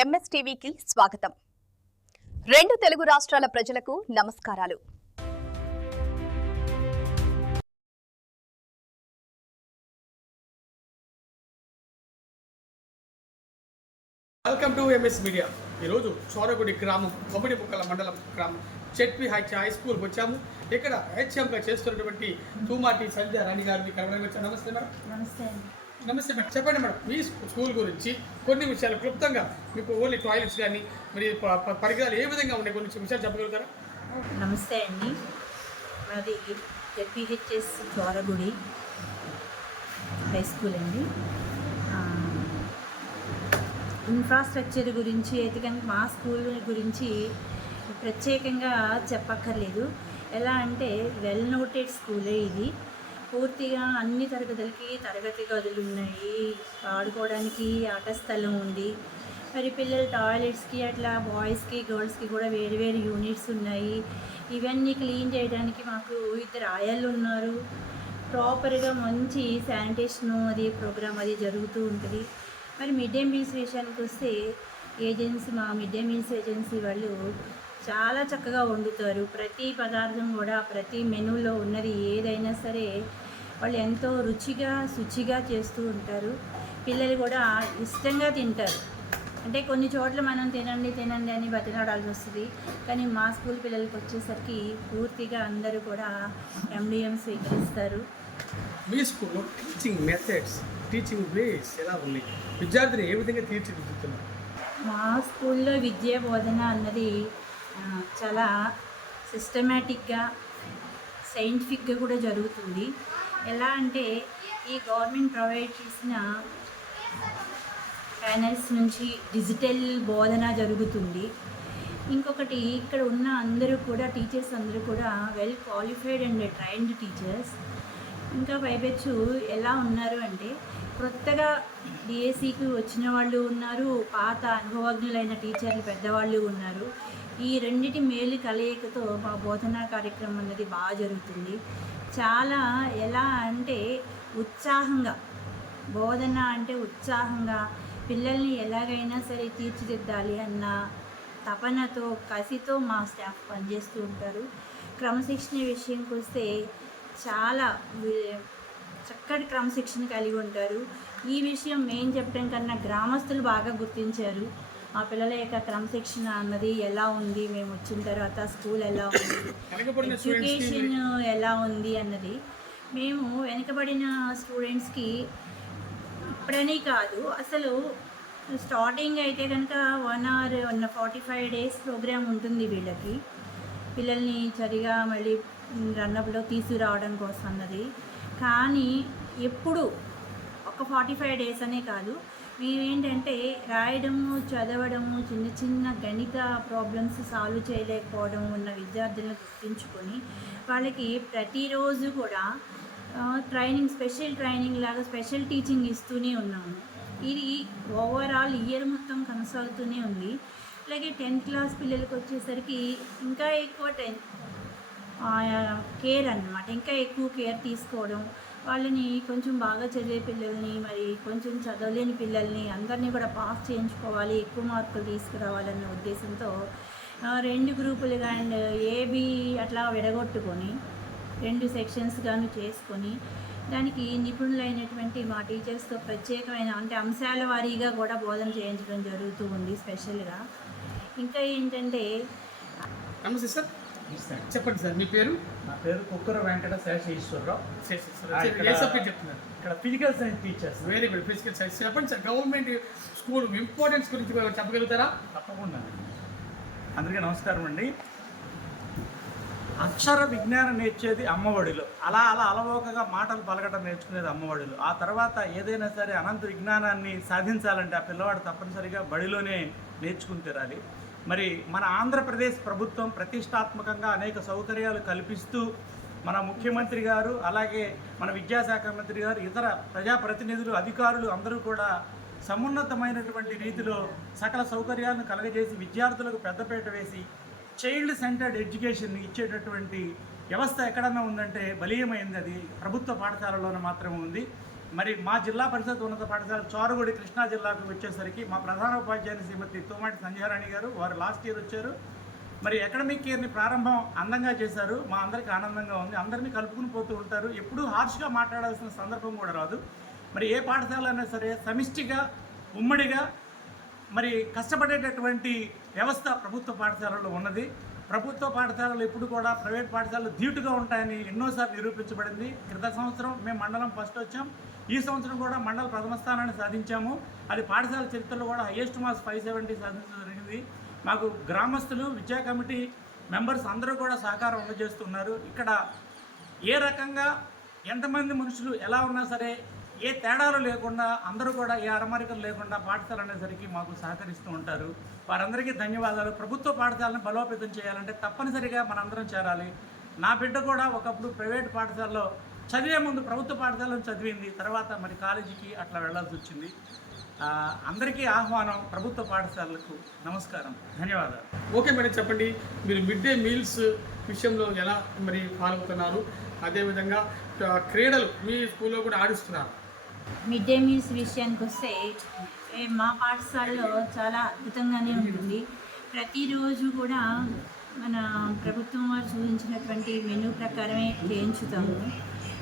ఎంఎస్టీవీకి స్వాగతం. రెండు తెలుగు రాష్ట్రాల ప్రజలకు నమస్కారాలు. Welcome to MS media. ఈరోజు చోరగుడి గ్రామం కొమ్మిడిముక్కల మండలం గ్రామం చెట్పి హై స్కూల్కి వచ్చాము. ఇక్కడ హెచ్ఎంగా చేస్తున్నటువంటి తూమాటి సంధ్య రాణి గారిని కలవడానికి వచ్చాము. నమస్తే మేడం. నమస్తే. నమస్తే మేడం. చెప్పండి మేడం, మీ స్కూల్ గురించి కొన్ని విషయాలు క్లుప్తంగా, మీకు ఓన్లీ టాయిలెట్స్ కానీ మరి పరికరాలు ఏ విధంగా ఉన్నాయి కొన్ని విషయాలు చెప్పగలుగుతారా? నమస్తే అండి. మాది జెడ్పీహెచ్ఎస్ చోరగుడి హై స్కూల్ అండి. ఇన్ఫ్రాస్ట్రక్చర్ గురించి అయితే కనుక మా స్కూల్ గురించి ప్రత్యేకంగా చెప్పక్కర్లేదు. ఎలా అంటే వెల్ నోటెడ్ స్కూలే ఇది. పూర్తిగా అన్ని తరగతులకి తరగతి గదులు ఉన్నాయి, ఆడుకోవడానికి ఆట స్థలం ఉంది. మరి పిల్లల టాయిలెట్స్కి అట్లా బాయ్స్కి గర్ల్స్కి కూడా వేరు వేరు యూనిట్స్ ఉన్నాయి. ఇవన్నీ క్లీన్ చేయడానికి మాకు 2 ఆయాలు ఉన్నారు. ప్రాపర్గా మంచి శానిటేషన్ అది ప్రోగ్రామ్ అది జరుగుతూ ఉంటుంది. మరి మిడ్ డే మీల్స్ విషయానికి వస్తే మా మిడ్ డే మీల్స్ ఏజెన్సీ వాళ్ళు చాలా చక్కగా వండుతారు. ప్రతి పదార్థం కూడా ప్రతి మెనూలో ఉన్నది ఏదైనా సరే వాళ్ళు ఎంతో రుచిగా శుచిగా చేస్తూ ఉంటారు. పిల్లలు కూడా ఇష్టంగా తింటారు. అంటే కొన్ని చోట్ల మనం తినండి అని బతిలాడాల్సి వస్తుంది. కానీ మా స్కూల్ పిల్లలకి వచ్చేసరికి పూర్తిగా అందరూ కూడా MDM స్వీకరిస్తారు. మీ స్కూల్లో టీచింగ్ మెథడ్స్, టీచింగ్ వేస్ ఎలా ఉన్నాయి? విద్యార్థిని ఏ విధంగా తీర్చిదిద్దుతున్నారు? మా స్కూల్లో విద్యా బోధన అన్నది చాలా సిస్టమేటిక్గా సైంటిఫిక్గా కూడా జరుగుతుంది. ఎలా అంటే ఈ గవర్నమెంట్ ప్రొవైడ్ చేసిన ప్యానల్స్ నుంచి డిజిటల్ బోధన జరుగుతుంది. ఇంకొకటి ఇక్కడ ఉన్న అందరూ కూడా టీచర్స్ అందరూ కూడా well qualified and trained teachers. ఇంకా పైపెచ్చు ఎలా ఉన్నారు అంటే కొత్తగా డిఎస్సికి వచ్చిన వాళ్ళు ఉన్నారు, పాత అనుభవజ్ఞులైన టీచర్లు పెద్దవాళ్ళు ఉన్నారు. ఈ రెండిటి మేలు కలయికతో మా బోధనా కార్యక్రమం అన్నది బాగా జరుగుతుంది. చాలా ఎలా అంటే ఉత్సాహంగా, బోధన అంటే ఉత్సాహంగా పిల్లల్ని ఎలాగైనా సరే తీర్చిదిద్దాలి అన్న తపనతో కసితో మా స్టాఫ్ పనిచేస్తూ ఉంటారు. క్రమశిక్షణ విషయంకి వస్తే చాలా చక్కటి క్రమశిక్షణ కలిగి ఉంటారు. ఈ విషయం మేము చెప్పడం కన్నా గ్రామస్తులు బాగా గుర్తించారు. మా పిల్లల యొక్క క్రమశిక్షణ అన్నది ఎలా ఉంది, మేము వచ్చిన తర్వాత స్కూల్ ఎలా ఉంది, ఎడ్యుకేషన్ ఎలా ఉంది అన్నది. మేము వెనుకబడిన స్టూడెంట్స్కి ఇప్పుడని కాదు, అసలు స్టార్టింగ్ అయితే కనుక 1 hour 45 days ప్రోగ్రామ్ ఉంటుంది వీళ్ళకి. పిల్లల్ని సరిగా మళ్ళీ రన్నప్లో తీసుకురావడం కోసం అన్నది. కానీ ఎప్పుడు ఒక 45 days అనే కాదు, మేమేంటంటే రాయడము చదవడము చిన్న గణిత ప్రాబ్లమ్స్ సాల్వ్ చేయలేకపోవడం ఉన్న విద్యార్థులను గుర్తించుకొని వాళ్ళకి ప్రతిరోజు కూడా ట్రైనింగ్, స్పెషల్ ట్రైనింగ్ లాగా స్పెషల్ టీచింగ్ ఇస్తూనే ఉన్నాము. ఇది ఓవరాల్ ఇయర్ మొత్తం కొనసాగుతూనే ఉంది. అలాగే 10th class పిల్లలకి వచ్చేసరికి ఇంకా ఎక్కువ కేర్ అన్నమాట, ఇంకా ఎక్కువ కేర్ తీసుకోవడం. వాళ్ళని కొంచెం బాగా చదివే పిల్లల్ని, మరి కొంచెం చదవలేని పిల్లల్ని అందరినీ కూడా పాస్ చేయించుకోవాలి, ఎక్కువ మార్కులు తీసుకురావాలన్న ఉద్దేశంతో 2 గ్రూపులుగా అండ్ ఏబి అట్లా విడగొట్టుకొని 2 సెక్షన్స్గాను చేసుకొని దానికి నిపుణులైనటువంటి మా టీచర్స్తో ప్రత్యేకమైన అంటే అంశాల వారీగా కూడా బోధన చేయించడం జరుగుతూ ఉంది స్పెషల్గా. ఇంకా ఏంటంటే నమస్తే సార్. చెప్పండి సార్, మీ పేరు? నా పేరు కుక్కర వెంకట శేషేశ్వరరావు. చెప్తున్నారు ఇక్కడ physical science teachers. Very good. Physical science. చెప్పండి సార్, గవర్నమెంట్ స్కూల్ ఇంపార్టెన్స్ గురించి చెప్పగలుగుతారా? తప్పకుండా. అందరికీ నమస్కారం అండి. అక్షర విజ్ఞానం నేర్చేది అమ్మఒడిలో, అలా అలవోకగా మాటలు పలకడం నేర్చుకునేది అమ్మఒడిలో. ఆ తర్వాత ఏదైనా సరే అనంత విజ్ఞానాన్ని సాధించాలంటే ఆ పిల్లవాడు తప్పనిసరిగా బడిలోనే నేర్చుకుని తీరాలి. మరి మన ఆంధ్రప్రదేశ్ ప్రభుత్వం ప్రతిష్టాత్మకంగా అనేక సౌకర్యాలు కల్పిస్తూ మన ముఖ్యమంత్రి గారు, అలాగే మన విద్యాశాఖ మంత్రి గారు, ఇతర ప్రజాప్రతినిధులు, అధికారులు అందరూ కూడా సమున్నతమైనటువంటి రీతిలో సకల సౌకర్యాలను కలగజేసి విద్యార్థులకు పెద్దపీట వేసి చైల్డ్ సెంటర్డ్ ఎడ్యుకేషన్ ఇచ్చేటటువంటి వ్యవస్థ ఎక్కడన్నా ఉందంటే బలీయమైంది అది ప్రభుత్వ పాఠశాలలోనే మాత్రమే ఉంది. మరి మా జిల్లా పరిషత్ ఉన్నత పాఠశాల చోరగుడి కృష్ణా జిల్లాకు వచ్చేసరికి మా ప్రధాన ఉపాధ్యాయుని శ్రీమతి తూమాటి సంధ్యారాణి గారు, వారు లాస్ట్ ఇయర్ వచ్చారు. మరి అకాడమిక్ ఇయర్ని ప్రారంభం అందంగా చేశారు. మా అందరికీ ఆనందంగా ఉంది. అందరినీ కలుపుకుని పోతూ ఉంటారు. ఎప్పుడూ హార్ష్గా మాట్లాడాల్సిన సందర్భం కూడా రాదు. మరి ఏ పాఠశాల అయినా సరే సమిష్టిగా, ఉమ్మడిగా మరి కష్టపడేటటువంటి వ్యవస్థ ప్రభుత్వ పాఠశాలలో ఉన్నది. ప్రభుత్వ పాఠశాలలు ఎప్పుడు కూడా ప్రైవేట్ పాఠశాలలు ధీటుగా ఉంటాయని ఎన్నోసార్లు నిరూపించబడింది. క్రిత సంవత్సరం మేము మండలం ఫస్ట్ వచ్చాం. ఈ సంవత్సరం కూడా మండల ప్రథమ స్థానాన్ని సాధించాము. అది పాఠశాల చరిత్రలో కూడా హైయెస్ట్ మార్క్స్ 570 సాధించడం జరిగింది. మాకు గ్రామస్తులు, విద్యా కమిటీ మెంబర్స్ అందరూ కూడా సహకారం అందజేస్తున్నారు. ఇక్కడ ఏ రకంగా ఎంతమంది మనుషులు ఎలా ఉన్నా సరే ఏ తేడాలు లేకుండా అందరూ కూడా ఏ అరమరికలు లేకుండా పాఠశాల అనేసరికి మాకు సహకరిస్తూ ఉంటారు. వారందరికీ ధన్యవాదాలు. ప్రభుత్వ పాఠశాలను బలోపేతం చేయాలంటే తప్పనిసరిగా మనందరం చేరాలి. నా బిడ్డ కూడా ఒకప్పుడు ప్రైవేట్ పాఠశాలలో చదివే ముందు ప్రభుత్వ పాఠశాలలో చదివింది, తర్వాత మరి కాలేజీకి అట్లా వెళ్ళాల్సి వచ్చింది. అందరికీ ఆహ్వానం ప్రభుత్వ పాఠశాలలకు. నమస్కారం, ధన్యవాదాలు. ఓకే మేడం, చెప్పండి మీరు మిడ్ డే మీల్స్ విషయంలో ఎలా మరి ఫాలో అవుతున్నారు? అదేవిధంగా క్రీడలు మీ స్కూల్లో కూడా ఆడిస్తున్నారు. మిడ్ డే మీల్స్ విషయానికి వస్తే మా పాఠశాలలో చాలా అద్భుతంగానే ఉంటుంది. ప్రతిరోజు కూడా మన ప్రభుత్వం వారు చూపించినటువంటి మెనూ ప్రకారమే చేయించుతాము,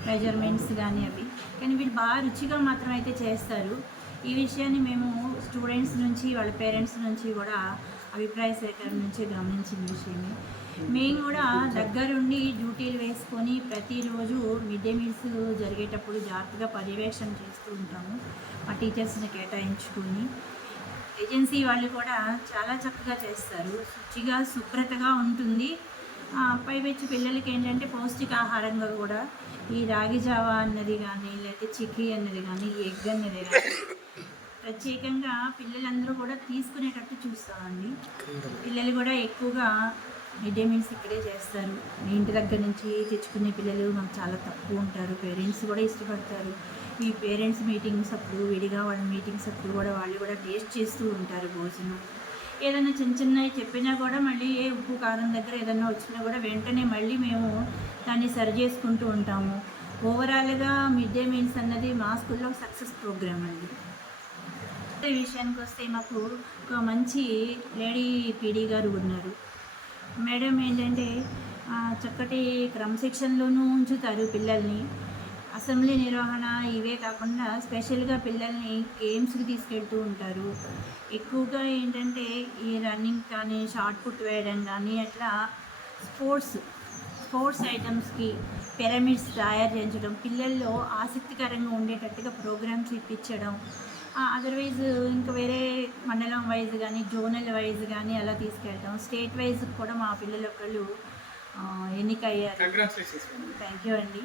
మెజర్మెంట్స్ కానీ అవి. కానీ వీళ్ళు బాగా రుచిగా మాత్రం అయితే చేస్తారు. ఈ విషయాన్ని మేము స్టూడెంట్స్ నుంచి, వాళ్ళ పేరెంట్స్ నుంచి కూడా అభిప్రాయ సేకరణ నుంచి గమనించిన విషయమే. మేము కూడా దగ్గరుండి డ్యూటీలు వేసుకొని ప్రతిరోజు మిడ్ డే మీల్స్ జరిగేటప్పుడు జాగ్రత్తగా పర్యవేక్షణ చేస్తూ ఉంటాము. మా టీచర్స్ని కేటాయించుకొని ఏజెన్సీ వాళ్ళు కూడా చాలా చక్కగా చేస్తారు. శుచిగా, శుభ్రతగా ఉంటుంది. పైపెచ్చి పిల్లలకి ఏంటంటే పౌష్టికాహారంగా కూడా ఈ రాగి జావా అన్నది కానీ, లేకపోతే చిక్కీ అన్నది కానీ, ఎగ్ అన్నది కానీ ప్రత్యేకంగా పిల్లలందరూ కూడా తీసుకునేటట్టు చూస్తామండి. పిల్లలు కూడా ఎక్కువగా మిడ్ డే మీల్స్ ఇక్కడే చేస్తారు. ఇంటి దగ్గర నుంచి తెచ్చుకునే పిల్లలు మాకు చాలా తక్కువ ఉంటారు. పేరెంట్స్ కూడా ఇష్టపడతారు. ఈ పేరెంట్స్ మీటింగ్స్ అప్పుడు, విడిగా వాళ్ళ మీటింగ్స్ అప్పుడు కూడా వాళ్ళు కూడా టేస్ట్ చేస్తూ ఉంటారు భోజనం. ఏదైనా చిన్న చిన్నవి చెప్పినా కూడా మళ్ళీ ఉప్పు కారం దగ్గర ఏదైనా వచ్చినా కూడా వెంటనే మళ్ళీ మేము దాన్ని సరి చేసుకుంటూ ఉంటాము. ఓవరాల్గా మిడ్ డే మీల్స్ అన్నది మా స్కూల్లో సక్సెస్ ప్రోగ్రామ్ అండి. ఈ విషయానికి వస్తే మాకు ఒక మంచి లేడీ పీడీ గారు ఉన్నారు. మేడం ఏంటంటే చక్కటి క్రమశిక్షణలోనూ ఉంచుతారు పిల్లల్ని. అసెంబ్లీ నిర్వహణ ఇవే కాకుండా స్పెషల్గా పిల్లల్ని గేమ్స్కి తీసుకెళ్తూ ఉంటారు. ఎక్కువగా ఏంటంటే ఈ రన్నింగ్ కానీ, షార్ట్ పుట్ వేయడం కానీ, అట్లా స్పోర్ట్స్ ఐటమ్స్కి పిరమిడ్స్ తయారు చేయించడం, పిల్లల్లో ఆసక్తికరంగా ఉండేటట్టుగా ప్రోగ్రామ్స్ ఇప్పించడం. అదర్వైజ్ ఇంకా వేరే మండలం వైజ్ కానీ, జోనల్ వైజ్ కానీ అలా తీసుకెళ్తాం. స్టేట్ వైజ్ కూడా మా పిల్లలు ఒకళ్ళు ఎన్నికయ్యారు. థ్యాంక్ యూ అండి.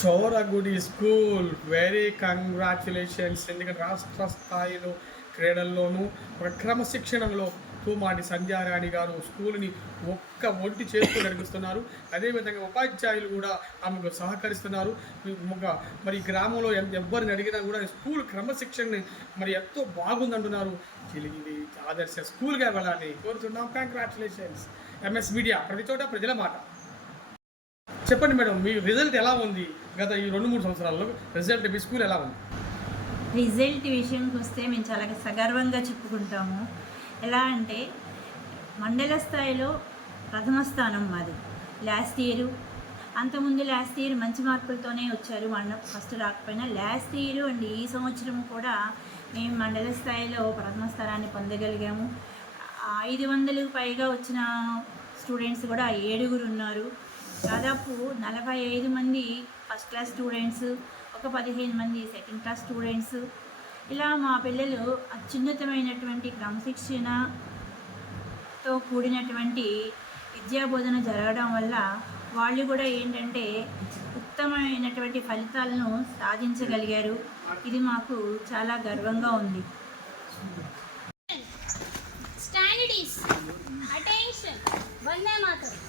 Choragudi school very congratulations. ఎందుకంటే రాష్ట్ర స్థాయిలో క్రీడల్లోనూ ఒక క్రమశిక్షణలో తూమాటి సంధ్యారాణి గారు స్కూల్ని ఒంటి చేస్తూ నడిపిస్తున్నారు. అదేవిధంగా ఉపాధ్యాయులు కూడా ఆమెకు సహకరిస్తున్నారు. మరి గ్రామంలో ఎవరిని అడిగినా కూడా స్కూల్ క్రమశిక్షణని మరి ఎంతో బాగుందంటున్నారు. ఇది ఆదర్శ స్కూల్గా వెళ్ళాలని కోరుతున్నాం. కంగ్రాచులేషన్స్. ఎంఎస్ మీడియా, ప్రతి చోట ప్రజల మాట. చెప్పండి మేడం, మీ రిజల్ట్ ఎలా ఉంది? గత ఈ 2-3 సంవత్సరాల్లో రిజల్ట్ మీ స్కూల్ ఎలా ఉంది? రిజల్ట్ విషయానికి వస్తే మేము చాలా సగర్వంగా చెప్పుకుంటాము. ఎలా అంటే మండల స్థాయిలో ప్రథమ స్థానం మాది లాస్ట్ ఇయర్. అంతకుముందు లాస్ట్ ఇయర్ మంచి మార్కులతోనే వచ్చారు, ఫస్ట్ రాకపోయినా. లాస్ట్ ఇయర్ అండ్ ఈ సంవత్సరం కూడా మేము మండల స్థాయిలో ప్రథమ స్థానాన్ని పొందగలిగాము. 500కు పైగా వచ్చిన స్టూడెంట్స్ కూడా 7 ఉన్నారు. దాదాపు 45 మంది ఫస్ట్ క్లాస్ స్టూడెంట్స్, ఒక 15 మంది సెకండ్ క్లాస్ స్టూడెంట్స్. ఇలా మా పిల్లలు అత్యున్నతమైనటువంటి క్రమశిక్షణతో కూడినటువంటి విద్యాబోధన జరగడం వల్ల వాళ్ళు కూడా ఏంటంటే ఉత్తమమైనటువంటి ఫలితాలను సాధించగలిగారు. ఇది మాకు చాలా గర్వంగా ఉంది. Attention. Vande Mataram.